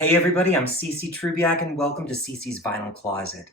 Hey everybody, I'm CC Trubiak and welcome to CC's Vinyl Closet.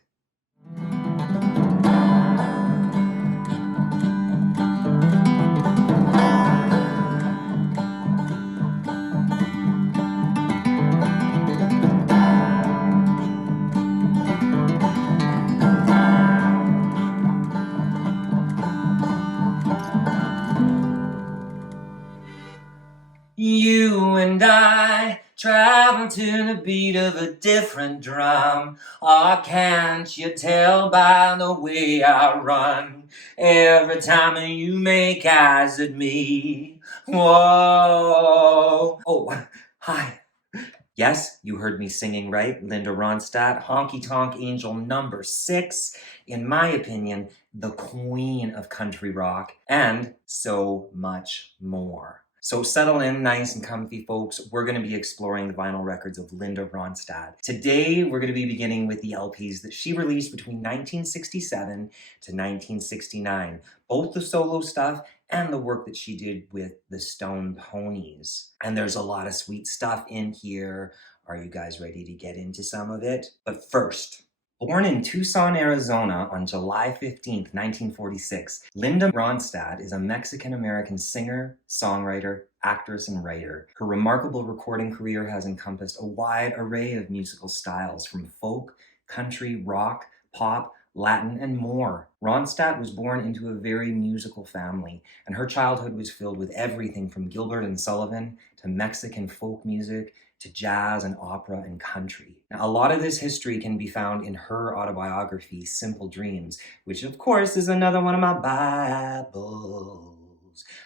You and I travel to the beat of a different drum. Oh, can't you tell by the way I run? Every time you make eyes at me. Whoa. Oh, hi. Yes, you heard me singing right. Linda Ronstadt, Honky Tonk Angel number 6. In my opinion, the queen of country rock, and so much more. So settle in nice and comfy, folks. We're going to be exploring the vinyl records of Linda Ronstadt. Today, we're going to be beginning with the LPs that she released between 1967 to 1969. Both the solo stuff and the work that she did with the Stone Ponies. And there's a lot of sweet stuff in here. Are you guys ready to get into some of it? But first, born in Tucson, Arizona on July 15th, 1946, Linda Ronstadt is a Mexican-American singer, songwriter, actress, and writer. Her remarkable recording career has encompassed a wide array of musical styles from folk, country, rock, pop, Latin, and more. Ronstadt was born into a very musical family, and her childhood was filled with everything from Gilbert and Sullivan to Mexican folk music to jazz and opera and country. Now, a lot of this history can be found in her autobiography, Simple Dreams, which of course is another one of my Bibles.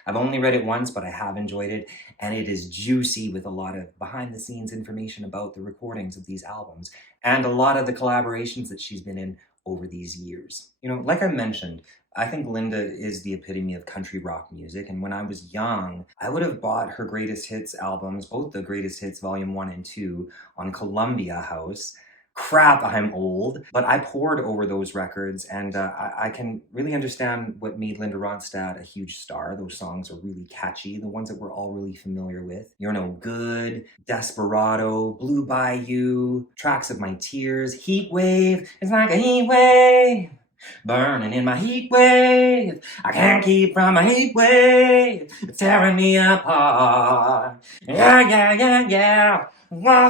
I've only read it once, but I have enjoyed it, and it is juicy with a lot of behind-the-scenes information about the recordings of these albums and a lot of the collaborations that she's been in over these years. You know, like I mentioned, I think Linda is the epitome of country rock music, and when I was young, I would have bought her greatest hits albums, both the greatest hits volume 1 and 2, on Columbia House. Crap, I'm old, but I pored over those records, and I can really understand what made Linda Ronstadt a huge star. Those songs are really catchy, the ones that we're all really familiar with. You're No Good, Desperado, Blue Bayou, Tracks of My Tears, Heat Wave, it's like a heat wave. Burning in my heat wave, I can't keep from my heat wave, it's tearing me apart. Yeah. Whoa.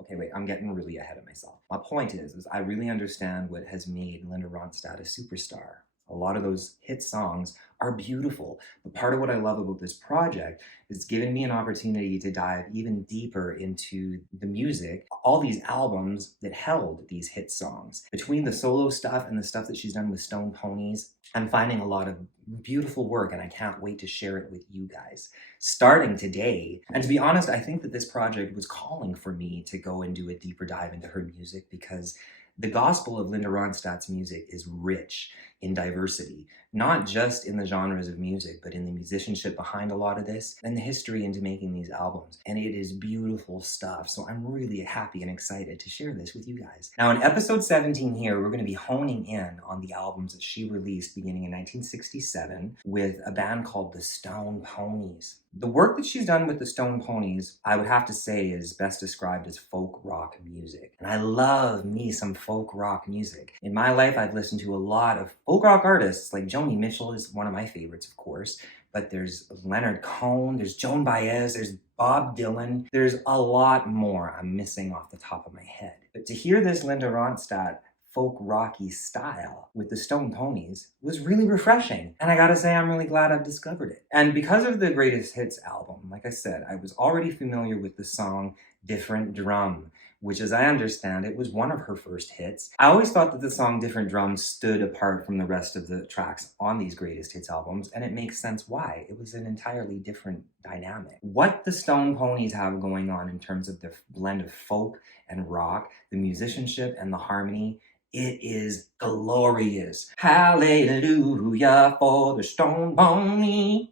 Okay, wait, I'm getting really ahead of myself. My point is I really understand what has made Linda Ronstadt a superstar. A lot of those hit songs are beautiful, but part of what I love about this project is giving me an opportunity to dive even deeper into the music, all these albums that held these hit songs. Between the solo stuff and the stuff that she's done with Stone Ponies, I'm finding a lot of beautiful work, and I can't wait to share it with you guys. Starting today, and to be honest, I think that this project was calling for me to go and do a deeper dive into her music because the gospel of Linda Ronstadt's music is rich in diversity, not just in the genres of music, but in the musicianship behind a lot of this and the history into making these albums. And it is beautiful stuff. So I'm really happy and excited to share this with you guys. Now, in episode 17 here, we're going to be honing in on the albums that she released beginning in 1967 with a band called the Stone Ponies. The work that she's done with the Stone Ponies, I would have to say, is best described as folk rock music. And I love me some folk rock music. In my life, I've listened to a lot of folk rock artists, like Joni Mitchell is one of my favorites, of course. But there's Leonard Cohen, there's Joan Baez, there's Bob Dylan. There's a lot more I'm missing off the top of my head. But to hear this Linda Ronstadt folk rocky style with the Stone Ponies was really refreshing. And I gotta say, I'm really glad I've discovered it. And because of the Greatest Hits album, like I said, I was already familiar with the song Different Drum, which, as I understand it, was one of her first hits. I always thought that the song Different Drum stood apart from the rest of the tracks on these Greatest Hits albums, and it makes sense why. It was an entirely different dynamic. What the Stone Ponies have going on in terms of their blend of folk and rock, the musicianship and the harmony, it is glorious. Hallelujah for the Stone Ponies.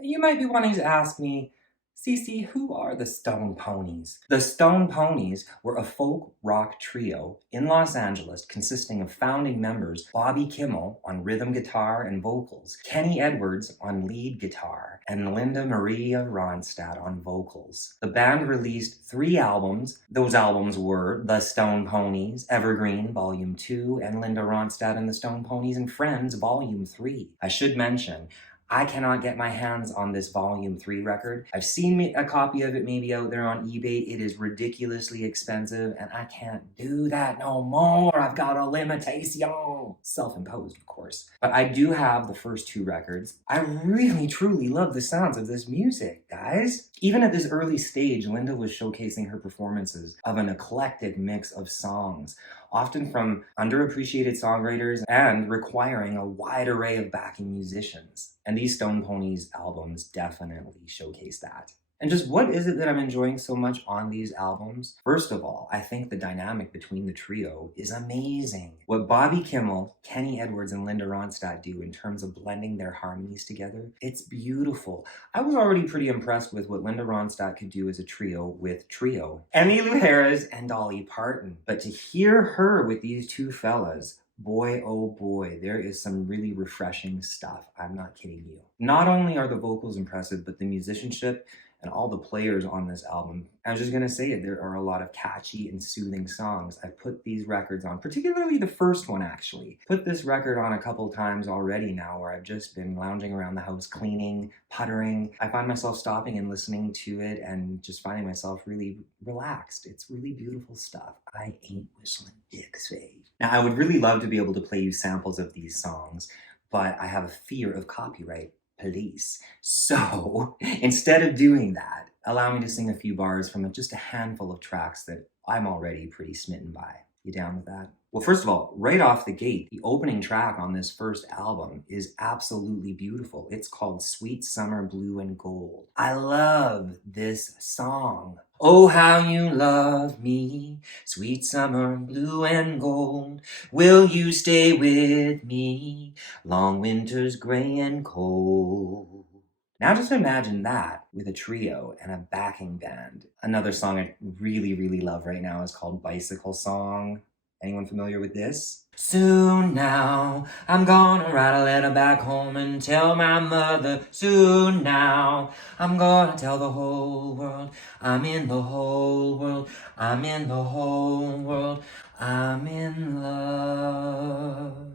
You might be wanting to ask me, CC, who are the Stone Ponies? The Stone Ponies were a folk rock trio in Los Angeles consisting of founding members Bobby Kimmel on rhythm guitar and vocals, Kenny Edwards on lead guitar, and Linda Maria Ronstadt on vocals. The band released 3 albums. Those albums were The Stone Ponies, Evergreen Volume 2, and Linda Ronstadt and the Stone Ponies and Friends Volume 3. I should mention, I cannot get my hands on this Volume 3 record. I've seen a copy of it maybe out there on eBay. It is ridiculously expensive, and I can't do that no more. I've got a limitation. Self-imposed, of course. But I do have the first 2 records. I really, truly love the sounds of this music, guys. Even at this early stage, Linda was showcasing her performances of an eclectic mix of songs, often from underappreciated songwriters and requiring a wide array of backing musicians. And these Stone Ponies albums definitely showcase that. And just what is it that I'm enjoying so much on these albums? First of all, I think the dynamic between the trio is amazing. What Bobby Kimmel, Kenny Edwards, and Linda Ronstadt do in terms of blending their harmonies together, it's beautiful. I was already pretty impressed with what Linda Ronstadt could do as a trio with Trio, Emmylou Harris and Dolly Parton. But to hear her with these 2 fellas, boy, oh boy, there is some really refreshing stuff. I'm not kidding you. Not only are the vocals impressive, but the musicianship and all the players on this album. I was just gonna say it, there are a lot of catchy and soothing songs. I've put these records on, particularly the first one actually. Put this record on a couple times already now where I've just been lounging around the house, cleaning, puttering. I find myself stopping and listening to it and just finding myself really relaxed. It's really beautiful stuff. I ain't whistling dicks, babe. Now, I would really love to be able to play you samples of these songs, but I have a fear of copyright police. So instead of doing that, allow me to sing a few bars from just a handful of tracks that I'm already pretty smitten by. You down with that? Well, first of all, right off the gate, the opening track on this first album is absolutely beautiful. It's called Sweet Summer Blue and Gold. I love this song. Oh, how you love me, sweet summer blue and gold. Will you stay with me, long winters gray and cold? Now just imagine that with a trio and a backing band. Another song I really, really love right now is called Bicycle Song. Anyone familiar with this? Soon now, I'm gonna write a letter back home and tell my mother. Soon now, I'm gonna tell the whole world. I'm in the whole world. I'm in the whole world. I'm in love.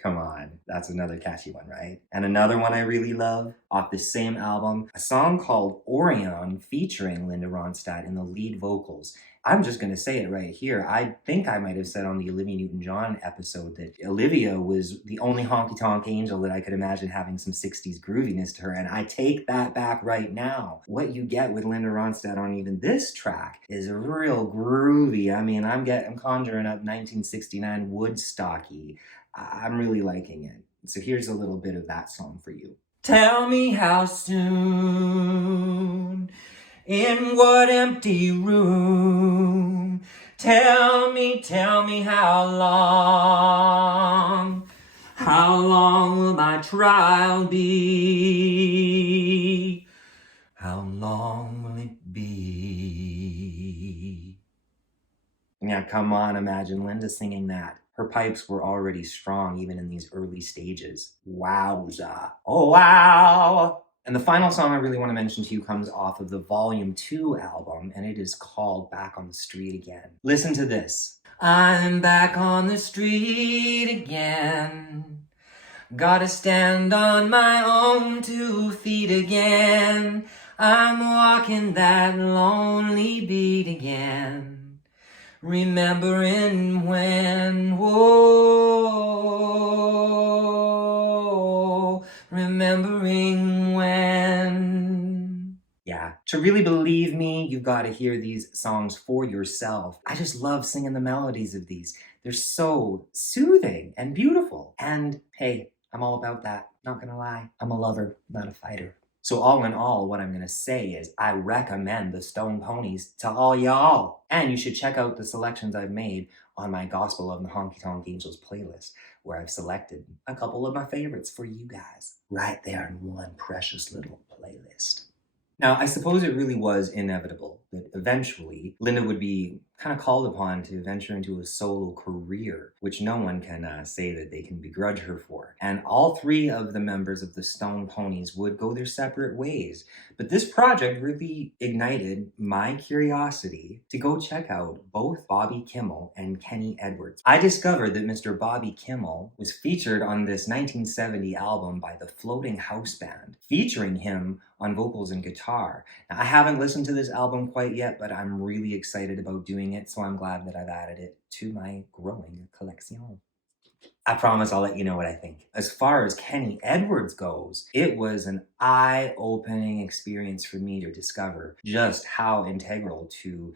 Come on, that's another catchy one, right? And another one I really love, off the same album, a song called Orion featuring Linda Ronstadt in the lead vocals. I'm just going to say it right here. I think I might have said on the Olivia Newton-John episode that Olivia was the only honky-tonk angel that I could imagine having some 60s grooviness to her, and I take that back right now. What you get with Linda Ronstadt on even this track is real groovy. I mean, I'm conjuring up 1969 Woodstocky. I'm really liking it. So here's a little bit of that song for you. Tell me how soon, in what empty room? Tell me how long will my trial be? How long will it be? Yeah, come on, imagine Linda singing that. Her pipes were already strong even in these early stages. Wowza. Oh, wow. And the final song I really want to mention to you comes off of the Volume 2 album, and it is called Back on the Street Again. Listen to this. I'm back on the street again. Gotta stand on my own 2 feet again. I'm walking that lonely beat again. Remembering when, whoa, remembering when. Yeah, to really believe me, you've got to hear these songs for yourself. I just love singing the melodies of these. They're so soothing and beautiful. And hey, I'm all about that, not gonna lie. I'm a lover, not a fighter. So all in all, what I'm going to say is I recommend the Stone Ponies to all y'all. And you should check out the selections I've made on my Gospel of the Honky Tonk Angels playlist, where I've selected a couple of my favorites for you guys right there in one precious little playlist. Now, I suppose it really was inevitable that eventually Linda would be kind of called upon to venture into a solo career, which no one can say that they can begrudge her for. And all three of the members of the Stone Ponies would go their separate ways. But this project really ignited my curiosity to go check out both Bobby Kimmel and Kenny Edwards. I discovered that Mr. Bobby Kimmel was featured on this 1970 album by the Floating House Band, featuring him on vocals and guitar. Now, I haven't listened to this album quite yet, but I'm really excited about doing it, so I'm glad that I've added it to my growing collection. I promise I'll let you know what I think. As far as Kenny Edwards goes, it was an eye-opening experience for me to discover just how integral to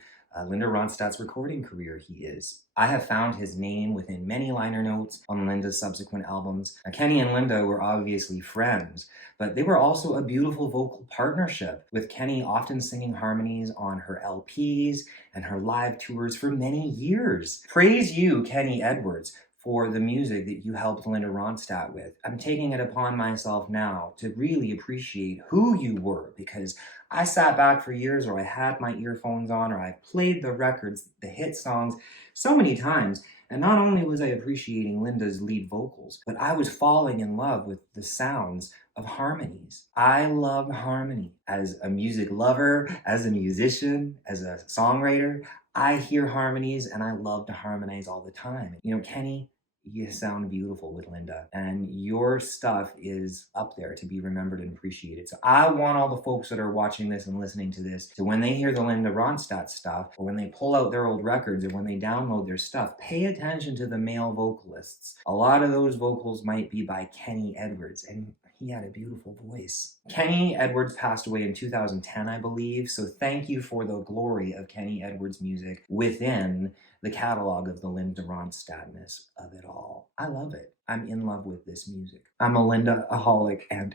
Linda Ronstadt's recording career he is. I have found his name within many liner notes on Linda's subsequent albums. Now, Kenny and Linda were obviously friends, but they were also a beautiful vocal partnership, with Kenny often singing harmonies on her LPs and her live tours for many years. Praise you, Kenny Edwards, for the music that you helped Linda Ronstadt with. I'm taking it upon myself now to really appreciate who you were, because I sat back for years, or I had my earphones on, or I played the records, the hit songs, so many times, and not only was I appreciating Linda's lead vocals, but I was falling in love with the sounds of harmonies. I love harmony. As a music lover, as a musician, as a songwriter, I hear harmonies and I love to harmonize all the time. You know, Kenny, you sound beautiful with Linda, and your stuff is up there to be remembered and appreciated. So I want all the folks that are watching this and listening to this to, when they hear the Linda Ronstadt stuff, or when they pull out their old records, or when they download their stuff, pay attention to the male vocalists. A lot of those vocals might be by Kenny Edwards, and he had a beautiful voice. Kenny Edwards passed away in 2010, I believe, so thank you for the glory of Kenny Edwards' music within the catalog of the Linda Ronstadtness of it all. I love it. I'm in love with this music. I'm a Linda-aholic, and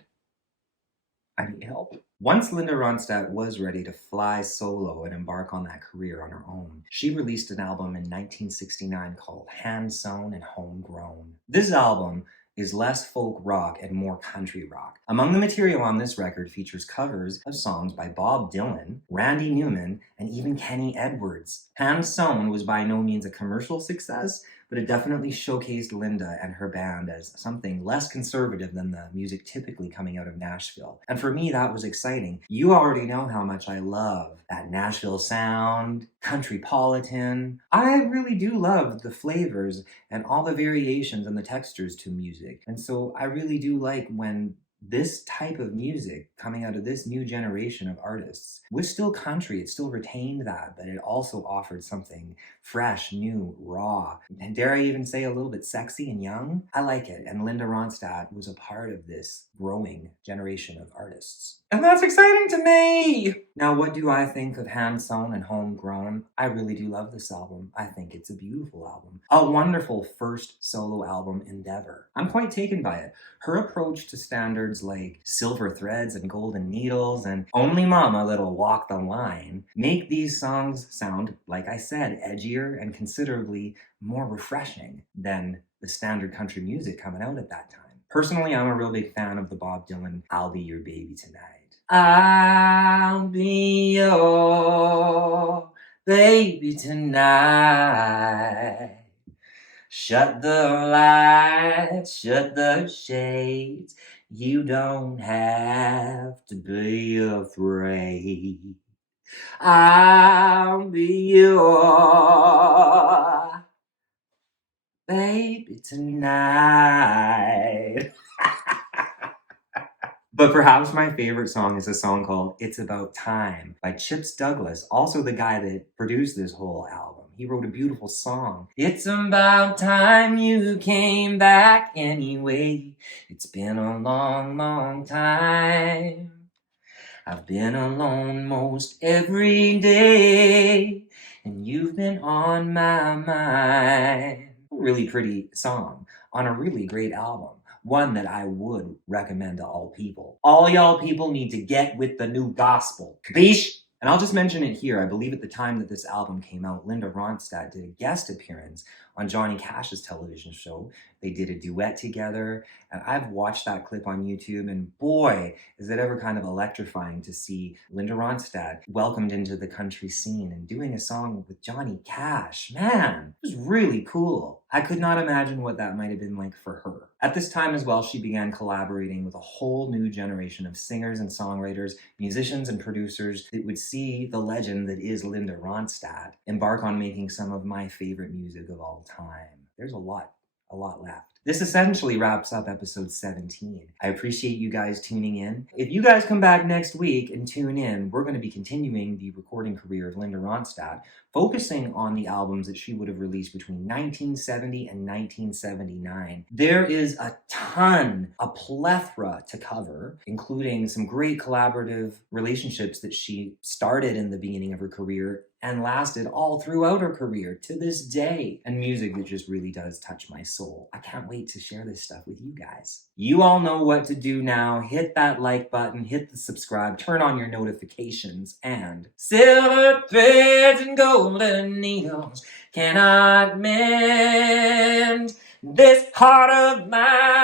I need help. Once Linda Ronstadt was ready to fly solo and embark on that career on her own, she released an album in 1969 called Hand Sown Home Grown. This album is less folk rock and more country rock. Among the material on this record features covers of songs by Bob Dylan, Randy Newman, and even Kenny Edwards. Hand Sown was by no means a commercial success, but it definitely showcased Linda and her band as something less conservative than the music typically coming out of Nashville. And for me, that was exciting. You already know how much I love that Nashville sound, countrypolitan. I really do love the flavors and all the variations and the textures to music. And so I really do like when this type of music coming out of this new generation of artists was still country. It still retained that, but it also offered something fresh, new, raw, and dare I even say a little bit sexy and young. I like it, and Linda Ronstadt was a part of this growing generation of artists. And that's exciting to me! Now, what do I think of Hand Sown and Homegrown? I really do love this album. I think it's a beautiful album. A wonderful first solo album endeavor. I'm quite taken by it. Her approach to standards like Silver Threads and Golden Needles and Only Mama Little Walk the Line make these songs sound, like I said, edgier and considerably more refreshing than the standard country music coming out at that time. Personally, I'm a real big fan of the Bob Dylan, I'll Be Your Baby Tonight. I'll be your baby tonight. Shut the lights, shut the shades. You don't have to be afraid. I'll be your baby tonight. But perhaps my favorite song is a song called It's About Time by Chips Douglas, also the guy that produced this whole album. He wrote a beautiful song. It's about time you came back anyway. It's been a long, long time. I've been alone most every day, and you've been on my mind. Really pretty song on a really great album. One that I would recommend to all people. All y'all people need to get with the new gospel. Capiche? And I'll just mention it here. I believe at the time that this album came out, Linda Ronstadt did a guest appearance on Johnny Cash's television show. They did a duet together, and I've watched that clip on YouTube, and boy, is it ever kind of electrifying to see Linda Ronstadt welcomed into the country scene and doing a song with Johnny Cash. Man, it was really cool. I could not imagine what that might have been like for her. At this time as well, she began collaborating with a whole new generation of singers and songwriters, musicians and producers that would see the legend that is Linda Ronstadt embark on making some of my favorite music of all time. There's a lot left. This essentially wraps up episode 17. I appreciate you guys tuning in. If you guys come back next week and tune in, we're going to be continuing the recording career of Linda Ronstadt, focusing on the albums that she would have released between 1970 and 1979. There is a plethora to cover, including some great collaborative relationships that she started in the beginning of her career and lasted all throughout her career to this day, and music that just really does touch my soul. I can't wait to share this stuff with you guys. You all know what to do now. Hit that like button, hit the subscribe, turn on your notifications, and silver threads and golden needles cannot mend this heart of mine.